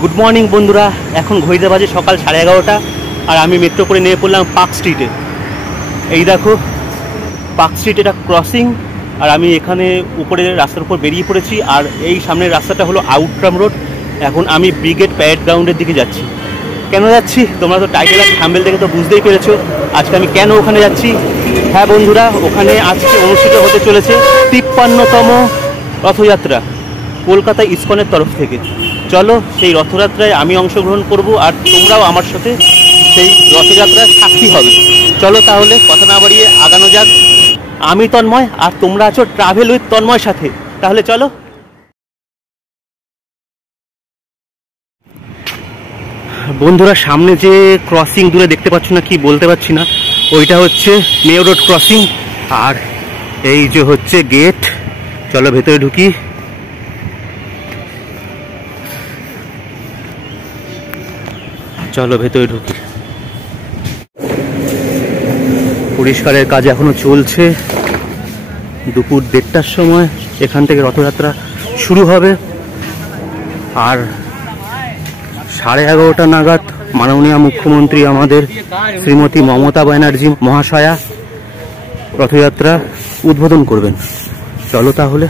Good morning বন্ধুরা, এখন ঘড়িতে বাজে সকাল 11:30 আর আমি মেট্রো করে নেমে পড়লাম পার্ক স্ট্রিটে। এই দেখো পার্ক স্ট্রিট, এটা ক্রসিং আর আমি এখানে উপরে রাস্তার উপর বেরিয়ে পড়েছি। আর এই সামনের রাস্তাটা হলো আউটরাম রোড। এখন আমি ব্রিগেড প্যারেড গ্রাউন্ডের দিকে যাচ্ছি। কেন যাচ্ছি তোমরা তো টাইটেল আর থাম্বনেল দেখে তো বুঝতেই পেরেছো আজকে আমি কেন ওখানে যাচ্ছি। হ্যাঁ বন্ধুরা, ওখানে আজকে অনুষ্ঠিত হতে চলেছে 53তম রথযাত্রা কলকাতা ইসকনের তরফ থেকে। চলো সেই রথযাত্রায় আমি অংশগ্রহণ করব আর তোমরাও আমার সাথে সেই রথযাত্রায় সাক্ষী হবে। চলো তাহলে কথা না বাড়িয়ে আগানো যাক। আমি তন্ময় আর তোমরা আছো ট্রাভেল উইথ তন্ময়ের সাথে। তাহলে চলো। বন্ধুরা, সামনে যে ক্রসিং দূরে দেখতে পাচ্ছ না কি বলতে পারছি না, ওইটা হচ্ছে মেয়র রোড ক্রসিং। আর এই যে হচ্ছে গেট। চলো ভেতরে ঢুকি। চলো ভেতরে ঢুকি। পরিষ্কারের কাজ এখনো চলছে। দুপুর 1:30টার সময় এখান থেকে রথযাত্রা শুরু হবে। আর 11:30 নাগাদ মাননীয় মুখ্যমন্ত্রী আমাদের শ্রীমতী মমতা ব্যানার্জি মহাশয়া রথযাত্রা উদ্বোধন করবেন। চলো তাহলে।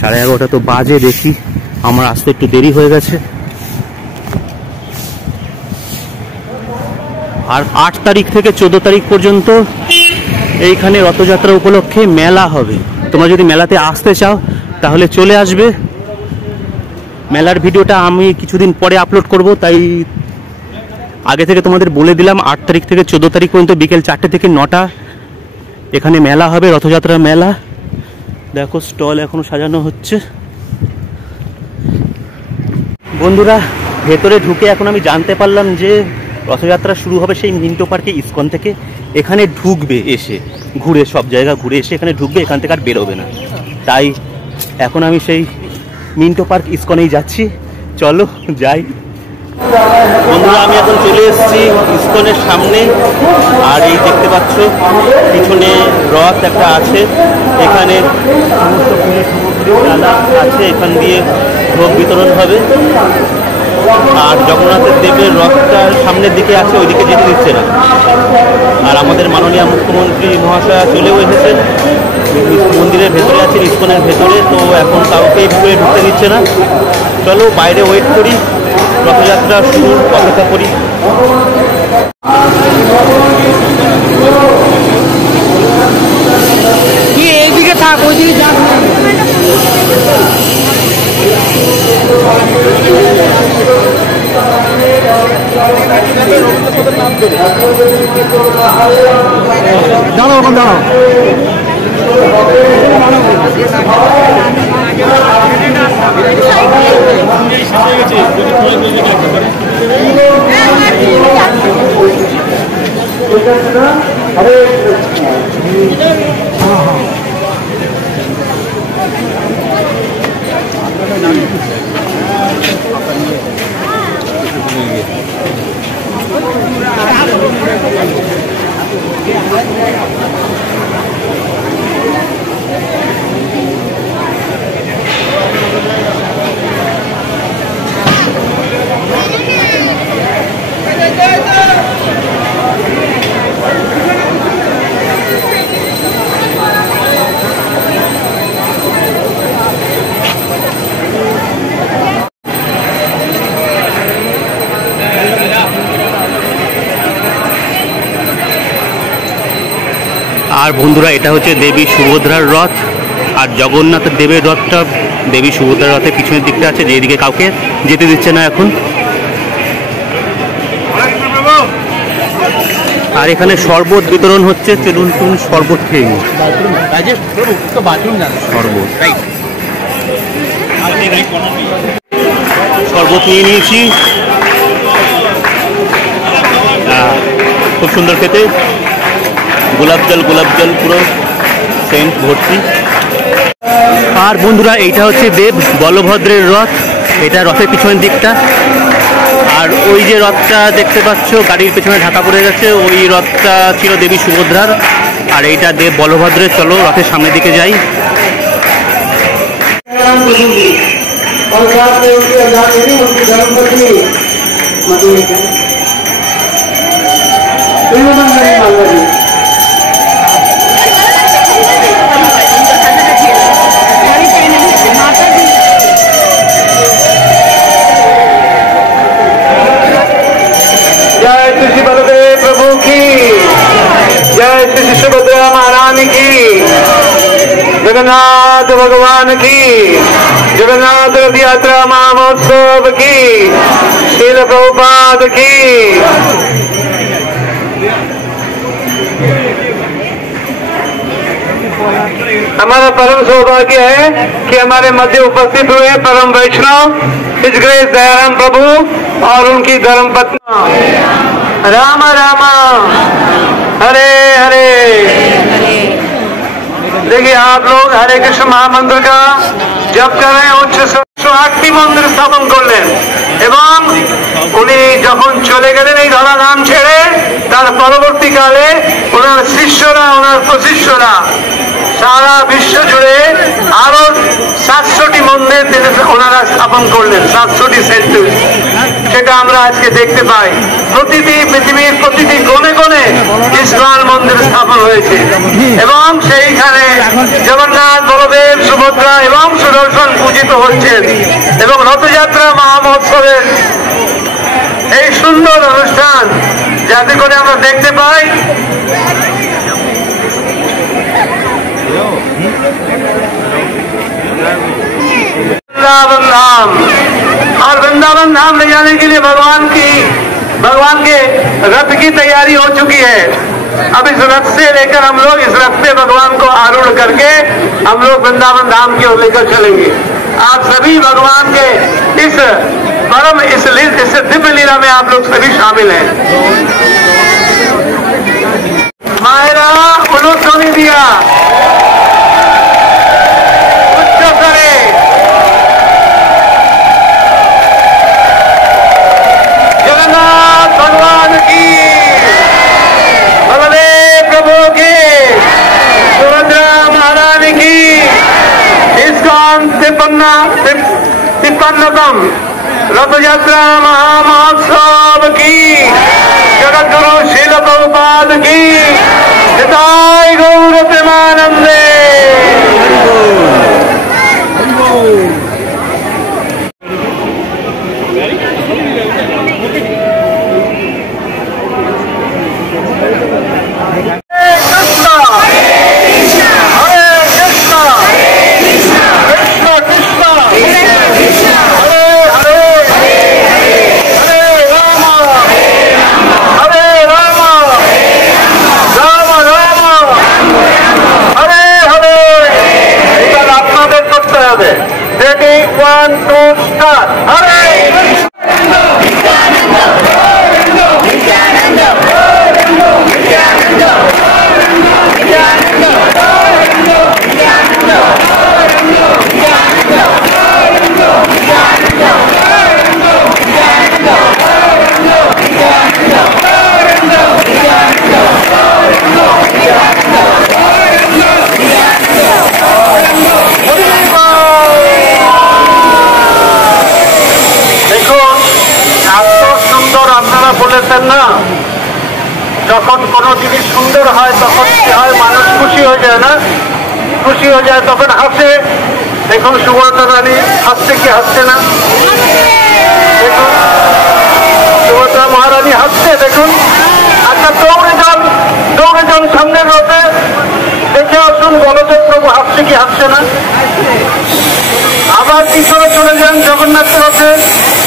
11:30 তো বাজে, দেখি আমার আসতে একটু দেরি হয়ে গেছে। আর 8 তারিখ থেকে 14 তারিখ পর্যন্ত এইখানে রথযাত্রা উপলক্ষে মেলা হবে। তোমরা যদি মেলাতে আসতে চাও তাহলে চলে আসবে। মেলার ভিডিওটা আমি কিছুদিন পরে আপলোড করব, তাই আগে থেকে তোমাদের বলে দিলাম 8 তারিখ থেকে 14 তারিখ পর্যন্ত বিকেল 4টে থেকে 9টা এখানে মেলা হবে, রথযাত্রার মেলা। দেখো স্টল এখনো সাজানো হচ্ছে। বন্ধুরা, ভেতরে ঢুকে এখন আমি জানতে পারলাম যে রথযাত্রা শুরু হবে সেই মিন্টো পার্কে ইসকন থেকে। এখানে ঢুকবে, এসে ঘুরে সব জায়গা ঘুরে এসে এখানে ঢুকবে, এখান থেকে আর বেরোবে না। তাই এখন আমি সেই মিন্টো পার্ক ইসকনেই যাচ্ছি। চলো যাই। বন্ধুরা, আমি এখন চলে এসেছি ইসকনের সামনে। আর এই দেখতে পাচ্ছ পিছনে রথ একটা আছে, এখানে সমস্ত ফুলের সামগ্রী ডালা আছে, এখান দিয়ে ভোগ বিতরণ হবে। আর জগন্নাথের দেবের রথটা সামনের দিকে আছে, ওইদিকে যেতে দিচ্ছে না। আর আমাদের মাননীয় মুখ্যমন্ত্রী মহাশয়া চলেও এসেছেন, মন্দিরের ভেতরে আছেন, ইসকনের ভেতরে। তো এখন কাউকে ভিতরে ঢুকতে দিচ্ছে না। চলো বাইরে ওয়েট করি, রথযাত্রা শুরু অপেক্ষা করি। এইদিকে থাক, ওইদিকে যাক না। দাঁড়াও, এখন দাঁড়াও। আর বন্ধুরা, এটা হচ্ছে দেবী সুভদ্রার রথ। আর জগন্নাথের দেবের রথটা দেবী সুভদ্রার রথের পিছনের দিকটা আছে, যেদিকে কাউকে যেতে দিচ্ছে না এখন। আর এখানে শরবত বিতরণ হচ্ছে। চলুন তুমি শরবত খেয়ে নিই। শরবত নিয়ে নিয়েছি, খুব সুন্দর খেতে। গোলাপ জল পুরো সেন্ট ভর্তি। আর বন্ধুরা, এইটা হচ্ছে দেব বলভদ্রের রথ। এটা রথের পিছনের দিকটা। আর ওই যে রথটা দেখতে পাচ্ছ গাড়ির পেছনে ঢাকা পড়ে গেছে, ওই রথটা ছিল দেবী সুভদ্রার। আর এইটা দেব বলভদ্রের। চলো রথের সামনের দিকে যাই। और साथ में उनके अल्लाह ने भी उनके गणपति प्रेमबंधनी मालवाड़ी जय श्री बलदेव प्रभु की, जय श्री सुभद्रा महारानी की, जगन्नाथ भगवान की, जगन्नाथ रथ यात्रा महोत्सव की, श्रील प्रभुपाद की। हमारा परम सौभाग्य है कि हमारे मध्य उपस्थित हुए परम वैष्णव हिज ग्रेस दयाराम प्रभु और उनकी धर्मपत्नी राम राम हरे हरे। देखिए आप लोग हरे कृष्ण महामंत्र का जप कर रहे हैं, उच्च 108টি মন্দির স্থাপন করলেন এবং উনি যখন চলে গেলেন এই ধরাধাম ছেড়ে, তার পরবর্তীকালে ওনার শিষ্যরা, ওনার প্রশিষ্যরা সারা বিশ্ব জুড়ে আরো 700টি মন্দির ওনারা স্থাপন করলেন, 700টি সেন্টুরি। সেটা আমরা আজকে দেখতে পাই। প্রতিটি পৃথিবীর প্রতিটি কোণে কোণে ইসকন মন্দির স্থাপন হয়েছে এবং সেইখানে জগন্নাথ, বলদেব, সুভদ্রা এবং সুদর্শন পূজিত হচ্ছেন এবং রথযাত্রা মহামহোৎসবের এই সুন্দর অনুষ্ঠান যাতে করে আমরা দেখতে পাই। वृंदावन धाम, और वृंदावन धाम ले जाने के लिए भगवान के रथ की तैयारी हो चुकी है। अब इस रथ से लेकर हम लोग इस रथ पे भगवान को आरूढ़ करके हम लोग वृंदावन धाम की ओर लेकर चलेंगे। आप सभी भगवान के इस दिव्य लीला में आप लोग सभी शामिल हैं। मायरा उन्होंने सोनी दिया जगन्नाथ भगवान की, बलदेव प्रभु की, सुभद्रा महारानी की, इस्कॉन तिप्पन्नतम रथ यात्रा महामहोत्सव की, जगत गुरु श्रील प्रभुपाद की, निताय गौर प्रेमानंदे। Ready, 1, 2, start. Hare বলেছেন না, যখন কোনো জিনিস সুন্দর হয় তখন কি হয়, মানুষ খুশি হয়ে যায় না, খুশি হয়ে যায় তখন হাসে। দেখুন সুভদ্রা রানী হাসছে কি হাসছে না, দেখুন সুভদ্রা মহারানী হাসছে, দেখুন। আচ্ছা দৌড়ে যান সামনের রথে, দেখে আসুন বলদেব প্রভু হাসছে কি হাসছে না। আবার পিছনে চলে যান জগন্নাথ রথে,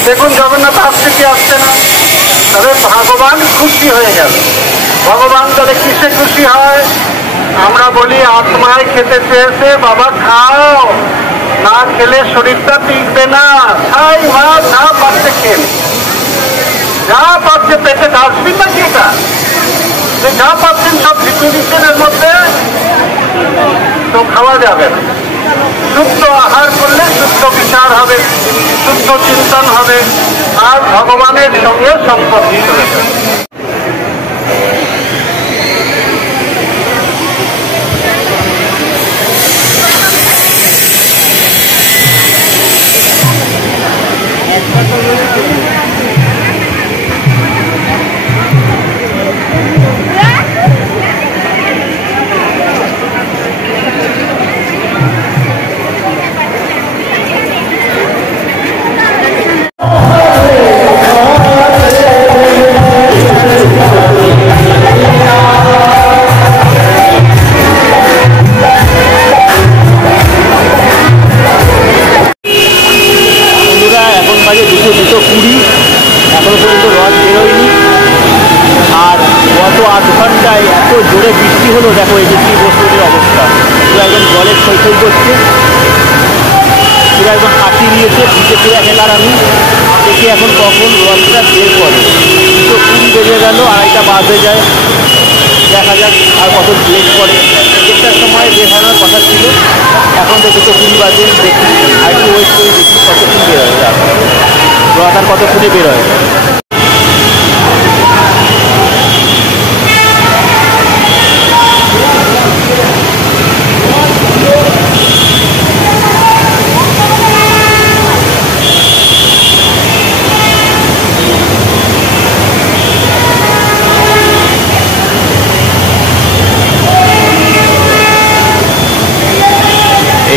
দেখুন জগন্নাথ হাসছে কি হাসছে না। তবে ভগবান খুশি হয়ে গেল। ভগবান তাহলে কিসে খুশি হয়? আমরা বলি আত্মায় খেতে চেয়েছে, বাবা খাও, না খেলে শরীরটা টিকবে না। খাই ভাত, যা পাচ্ছে খেয়ে, যা পাচ্ছে পেটে ডাস্টবিন না কি এটা, যে যা পাচ্ছেন সব ভিতরের মধ্যে তো খাওয়া যাবে না। শুদ্ধ আহার করলে শুদ্ধ বিচার হবে, শুদ্ধ চিন্তন হবে, আর ভগবানের সঙ্গে সম্পর্কিত হবে। একটা 2:20 এখনো পর্যন্ত রথ বেরোয়নি। আর গত 8 ঘন্টায় এত জোরে বৃষ্টি হলো, দেখো এজেসি বোস রোডের অবস্থা পুরো একদম জলের থই করছে, পুরো একদম ফাটিয়ে দিয়েছে। ভিজে পুরো হেলার আমি দেখি এখন কখন রথটা বের করে। 2:20 বেজে গেল, 2:30 বাজে যায়, দেখা যাক আর কত লেট করে। 1টার সময় বের হওয়ার কথা ছিল, এখন তো 2:20 বাজে। দেখি আর একটু ওয়েট করে দেখি কতক্ষণ বের হয় রথ, আর কতক্ষণে বের হয়।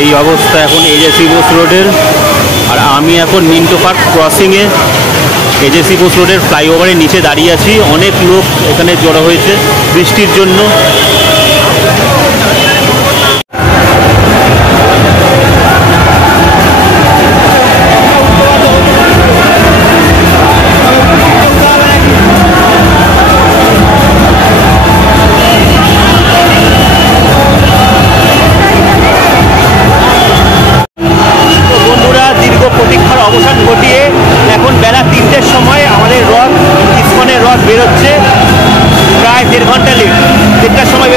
এই অবস্থা এখন এজেসি বোস রোডের। আর আমি এখন মিন্টো পার্ক ক্রসিংয়ে এজেসি বোস রোডের ফ্লাইওভারের নিচে দাঁড়িয়ে আছি। অনেক লোক এখানে জড়ো হয়েছে বৃষ্টির জন্য। অবসান ঘটিয়ে এখন বেলা 3টের সময় আমাদের রথ ইসকনের রথ বেরোচ্ছে। প্রায় 1.5 ঘন্টা লেট, 1টার সময়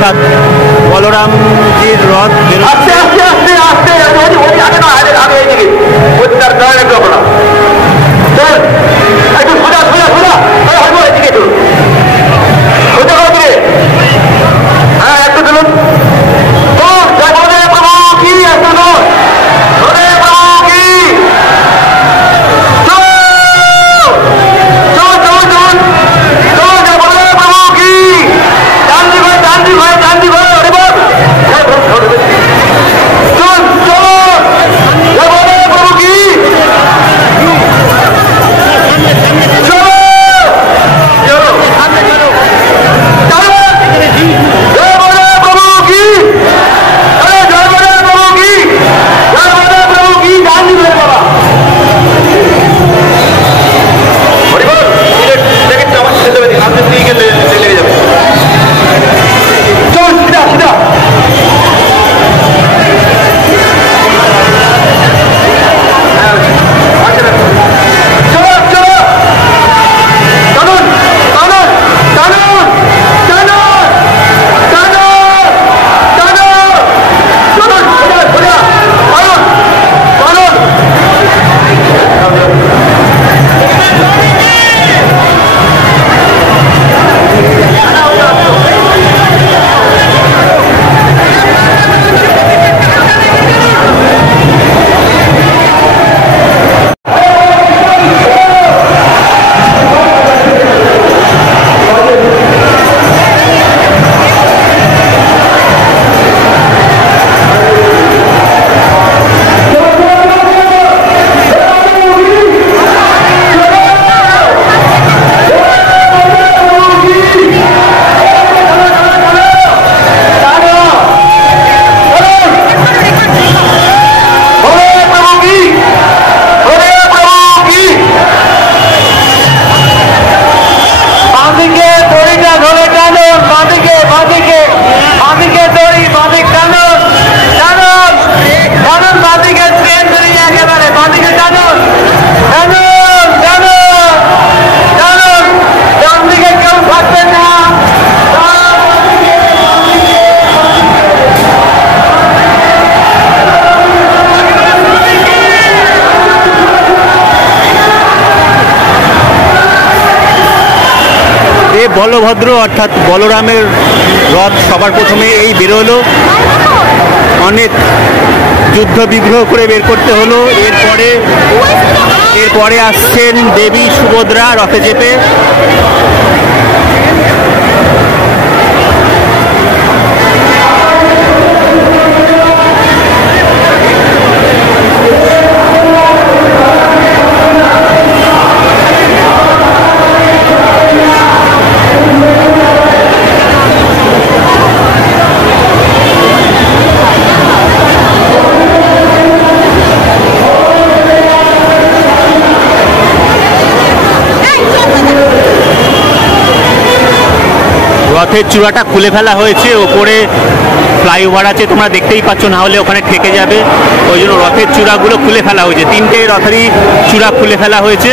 অর্থাৎ বলরামজির রথ আস্তে আস্তে আস্তে আস্তে আগে না আগে এইদিকে তার গায়ে একটু আপনার একটু সোজা সোজা সোজা হয়তো এইদিকে একটু সোজা করে দিলে হ্যাঁ একটু দিলুন কি একটু বলভদ্র অর্থাৎ বলরামের রথ সবার প্রথমে এই বেরোলো, অনেক যুদ্ধ বিগ্রহ করে বের করতে হলো। এরপরে আসছেন দেবী সুভদ্রা রথে চেপে। রথের চূড়াটা খুলে ফেলা হয়েছে, ওপরে ফ্লাইওভার আছে, তোমরা দেখতেই পাচ্ছ, না হলে ওখানে ঠেকে যাবে। ওই জন্য রথের চূড়াগুলো খুলে ফেলা হয়েছে, 3টে রথেরই চূড়া খুলে ফেলা হয়েছে।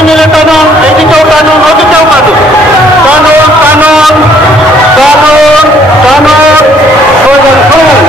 সবাই মিলে টানুন, এইদিকেও টানুন, ওদিকেও টানুন, টানুন টানুন টানুন টানুন, সোজা শুনুন।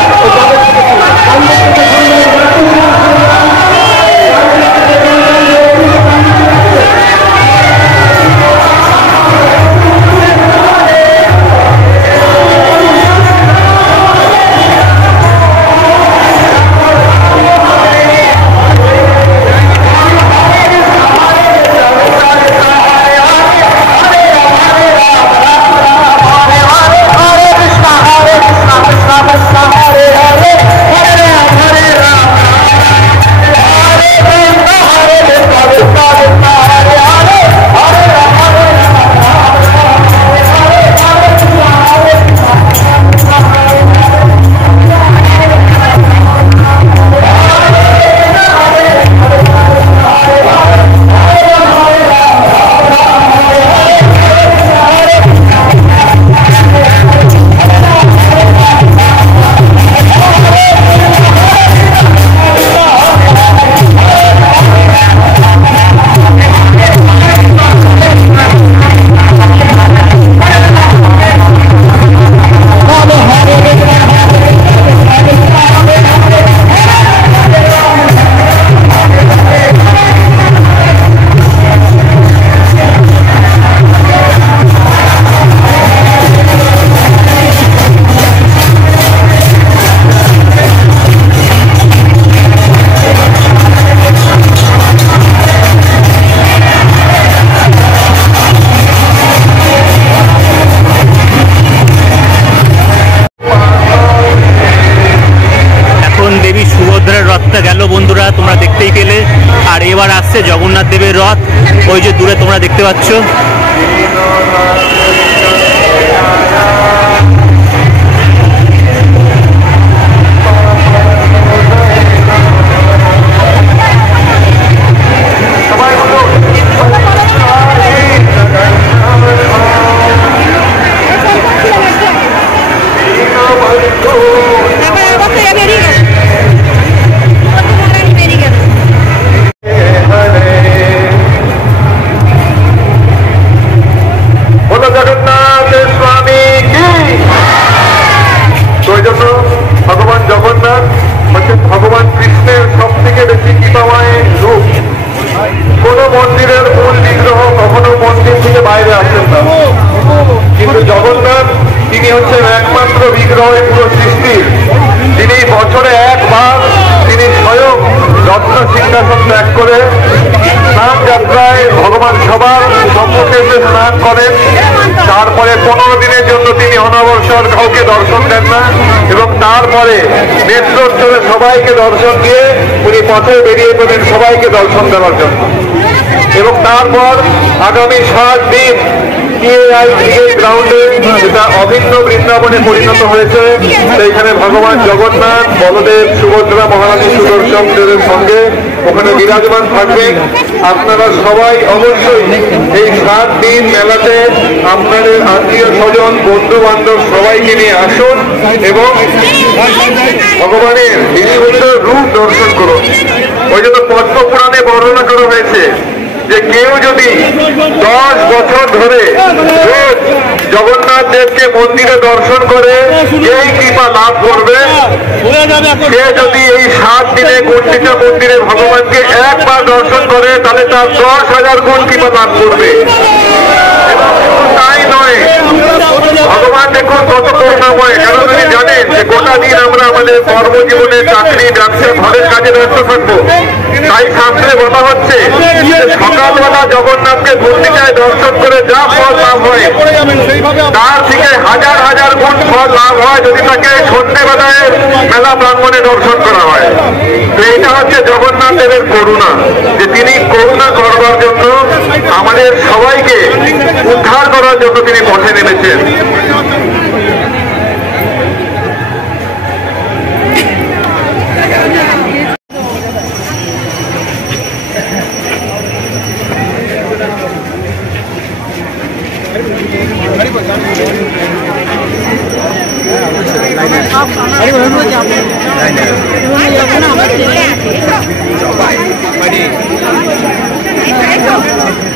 গেল বন্ধুরা, তোমরা দেখতেই পেলে। আর এবার আসছে জগন্নাথ দেবের রথ, ওই যে দূরে তোমরা দেখতে পাচ্ছ। ভগবান কৃষ্ণের সব থেকে বেশি কৃপাময় রূপ। কোন মন্দিরের মূল বিগ্রহ কখনো মন্দির থেকে বাইরে আসেন না, কিন্তু জগন্নাথ তিনি হচ্ছেন একমাত্র বিগ্রহ পুরো সৃষ্টির, যিনি বছরে একবার তিনি স্বয়ং রত্ন সিংহাসন ত্যাগ করে স্নান যাত্রায় ভগবান সবার সম্মুখে এসে স্নান করেন। তারপরে 15 দিনের জন্য তিনি অনবসর কাউকে দর্শন দেন না, এবং তারপরে নেত্রোত্তরে সবাইকে দর্শন দিয়ে উনি পথে বেরিয়ে পড়েন সবাইকে দর্শন দেওয়ার জন্য। এবং তারপর আগামী 7 দিন গ্রাউন্ডে যেটা অভিন্ন বৃন্দাবনে পরিণত হয়েছে, সেইখানে ভগবান জগন্নাথ, বলদেব, সুভদ্রা, মহারানী সুদর্শন দেবের সঙ্গে ওখানে বিরাজমান থাকবেন। আপনারা সবাই অবশ্যই এই 7 দিন মেলাতে আপনাদের আত্মীয় স্বজন, বন্ধু বান্ধব সবাইকে নিয়ে আসুন এবং ভগবানের এই সুন্দর রূপ দর্শন করুন। ওই জন্য পদ্ম পুরাণে বর্ণনা করা হয়েছে যে কেউ যদি 10 বছর ধরে রোজ জগন্নাথ দেবকে মন্দিরে দর্শন করে এই কৃপা লাভ করবে। সে যদি এই 7 দিনে গুণ্ডিচা মন্দিরে ভগবানকে একবার দর্শন করে তাহলে তার 10,000 গুণ কৃপা লাভ করবে। তাই নয়, ভগবান দেখুন কত করুণাময়। কেন তিনি জানেন যে গোটা দিন আমরা আমাদের কর্মজীবনে, চাকরি, ব্যবসা, ঘরের কাজে ব্যস্ত থাকবো। তাই শাস্ত্রে বলা হচ্ছে সকালবেলা জগন্নাথকে গুণ্ডিচায় দর্শন করে যা ফল লাভ হয় তার থেকে 1000 গুণ ফল লাভ হয় যদি তাকে সন্ধ্যেবেলায় মেলা প্রাঙ্গণে দর্শন করা হয়। তো এইটা হচ্ছে জগন্নাথ দেবের করুণা, যে তিনি করুণা করবার জন্য আমাদের সবাইকে উদ্ধার করার জন্য তিনি পথে নেমেছেন। Bye.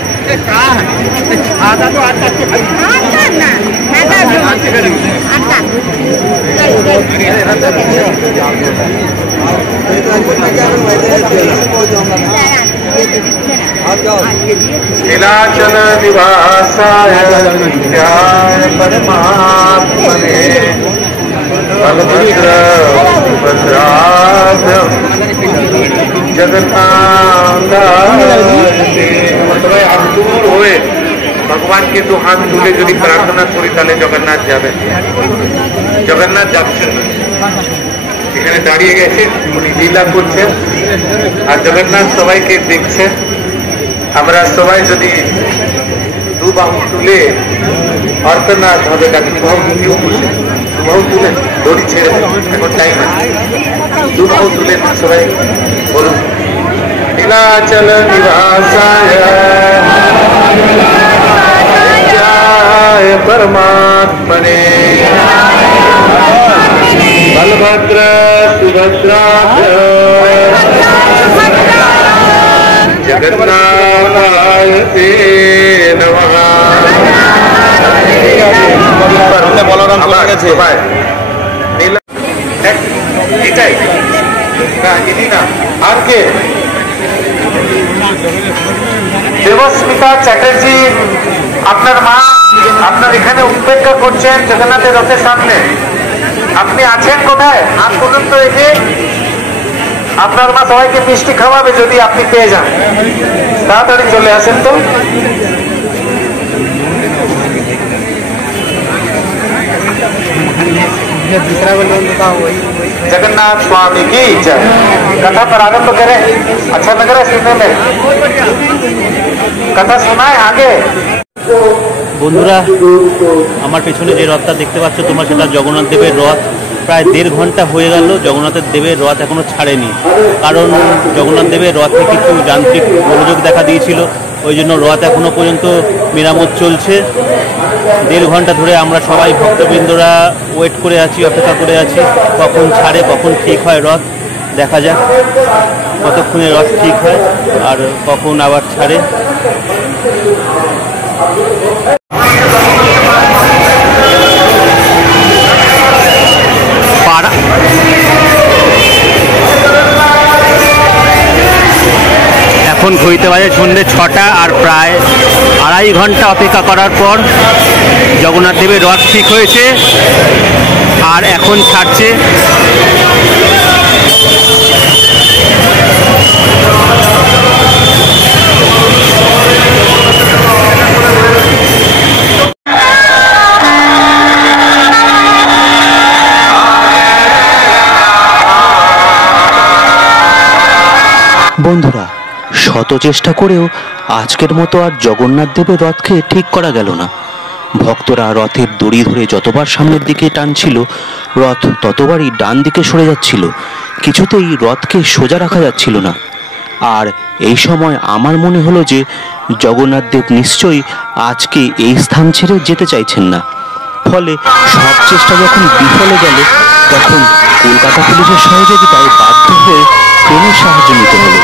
नीलाचल निवासाय नित्याय परमात्मने बलभद्र सुभद्राभ्यां जगन्नाथाय हाथ दूर हुए भगवान के तो हाथ তুলে যদি প্রার্থনা করি তাহলে জগন্নাথ যাবে জগন্নাথ যাচ্ছেন এখানে দাঁড়িয়ে গেছে উনি লীলা করছেন আর জগন্নাথ সবাইকে দেখছেন আমরা সবাই যদি দু বাহু তুলে অর্থনাথ হবে কাছে বাহু কেউ বসে দু বাহু তুলে দড়ি ছেড়ে এখন টাইম আছে দু বাহু তুলে সবাই বলুন নীলাচল নিবাসায় परमात्मने बलभद्र सुभद्राभ्यां जगन्नाथाय ते नमः বলরাম চলে গেছে ভাই এটাই না ইনি না আর কে দেবস্মিতা চ্যাটার্জি আপনার মা আপনার এখানে উপেক্ষা করছেন জগন্নাথের রথের সামনে আপনি আছেন কোথায় আজ পর্যন্ত এসে আপনার মা সবাইকে মিষ্টি খাওয়াবে যদি আপনি পেয়ে যান তাড়াতাড়ি চলে আসেন তো जगन्नाथ स्वामी की जय कथा प्रारंभ करें अच्छा लग रहा है सुनने में कथा सुनाए आगे বন্ধুরা আমার পেছনে যে রথটা দেখতে পাচ্ছ তোমরা সেটা জগন্নাথ দেবের রথ প্রায় 1.5 ঘন্টা হয়ে গেল জগন্নাথের দেবের রথ এখনো ছাড়েনি কারণ জগন্নাথ দেবের রথে কিছু যান্ত্রিক গোলযোগ দেখা দিয়েছিল ওই জন্য রথ এখনো পর্যন্ত মেরামত চলছে 1.5 ঘন্টা ধরে আমরা সবাই ভক্তবৃন্দরা ওয়েট করে আছি অপেক্ষা করে আছি কখন ছাড়ে কখন ঠিক হয় রথ দেখা যাক কতক্ষণে রথ ঠিক হয় আর কখন আবার ছাড়ে এখন ঘড়িতে বাজে সন্ধ্যে 6টা আর প্রায় 2.5 ঘন্টা অপেক্ষা করার পর জগন্নাথ দেবের রথ ঠিক হয়েছে আর এখন ছাড়ছে বন্ধুরা শত চেষ্টা করেও আজকের মতো আর জগন্নাথ দেবের রথকে ঠিক করা গেল না ভক্তরা রথের দড়ি ধরে যতবার সামনের দিকে টানছিল রথ ততবারই ডান দিকে সরে যাচ্ছিল কিছুতেই রথকে সোজা রাখা যাচ্ছিল না আর এই সময় আমার মনে হলো যে জগন্নাথ দেব নিশ্চয়ই আজকে এই স্থান ছেড়ে যেতে চাইছেন না ফলে সব চেষ্টা যখন বিফলে গেল তখন কলকাতা পুলিশের সহযোগিতায় বাধ্য হয়ে ট্রেনের সাহায্য নিতে হলো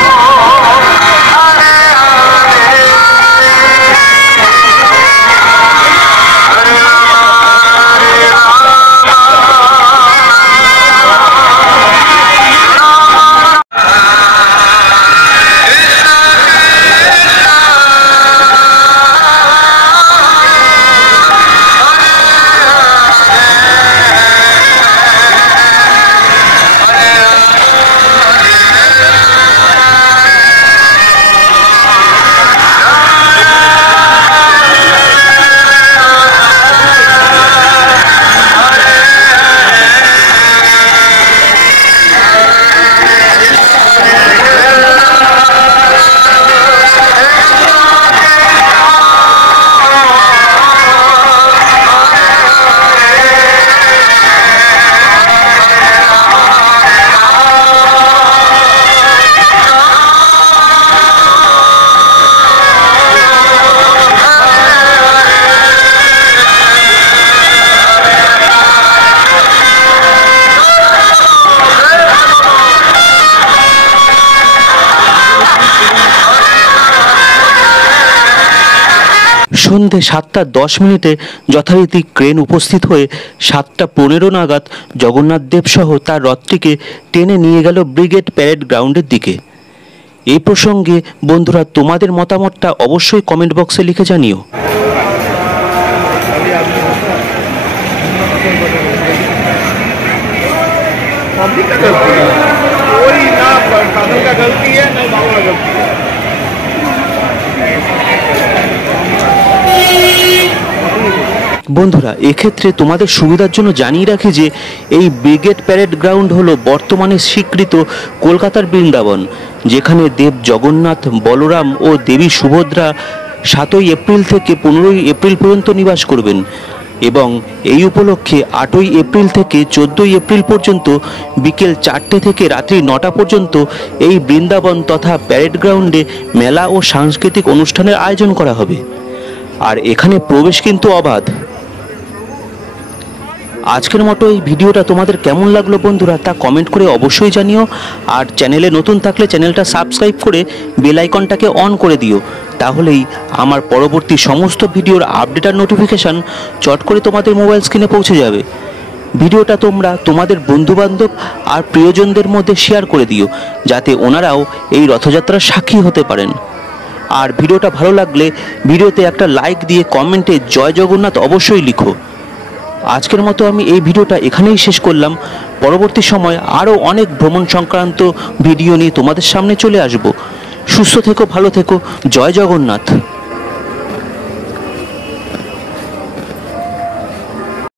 সন্ধে 7:10 যথারীতি ক্রেন উপস্থিত হয়ে 7:15 নাগাদ জগন্নাথ দেব সহ তার রথটিকে টেনে নিয়ে গেল ব্রিগেড প্যারেড গ্রাউন্ডের দিকে। এই প্রসঙ্গে বন্ধুরা তোমাদের মতামতটা অবশ্যই কমেন্ট বক্সে লিখে জানিও। বন্ধুরা, এক্ষেত্রে তোমাদের সুবিধার জন্য জানিয়ে রাখি যে এই ব্রিগেড প্যারেড গ্রাউন্ড হলো বর্তমানে স্বীকৃত কলকাতার বৃন্দাবন, যেখানে দেব জগন্নাথ, বলরাম ও দেবী সুভদ্রা 7 এপ্রিল থেকে 15 এপ্রিল পর্যন্ত নিবাস করবেন এবং এই উপলক্ষে 8 এপ্রিল থেকে 14 এপ্রিল পর্যন্ত বিকেল 4টে থেকে রাত্রি 9টা পর্যন্ত এই বৃন্দাবন তথা প্যারেড গ্রাউন্ডে মেলা ও সাংস্কৃতিক অনুষ্ঠানের আয়োজন করা হবে। আর এখানে প্রবেশ কিন্তু অবাধ। আজকের মতো এই ভিডিওটা তোমাদের কেমন লাগলো বন্ধুরা তা কমেন্ট করে অবশ্যই জানিও। আর চ্যানেলে নতুন থাকলে চ্যানেলটা সাবস্ক্রাইব করে বেল আইকনটাকে অন করে দিও, তাহলেই আমার পরবর্তী সমস্ত ভিডিওর আপডেট আর নোটিফিকেশান চট করে তোমাদের মোবাইল স্ক্রিনে পৌঁছে যাবে। ভিডিওটা তোমরা তোমাদের বন্ধুবান্ধব আর প্রিয়জনদের মধ্যে শেয়ার করে দিও, যাতে ওনারাও এই রথযাত্রার সাক্ষী হতে পারেন। আর ভিডিওটা ভালো লাগলে ভিডিওতে একটা লাইক দিয়ে কমেন্টে জয় জগন্নাথ অবশ্যই লিখো। আজকের মতো আমি এই ভিডিওটা এখানেই শেষ করলাম। পরবর্তী সময় আরও অনেক ভ্রমণ সংক্রান্ত ভিডিও নিয়ে তোমাদের সামনে চলে আসব। সুস্থ থেকো, ভালো থেকো, জয় জগন্নাথ।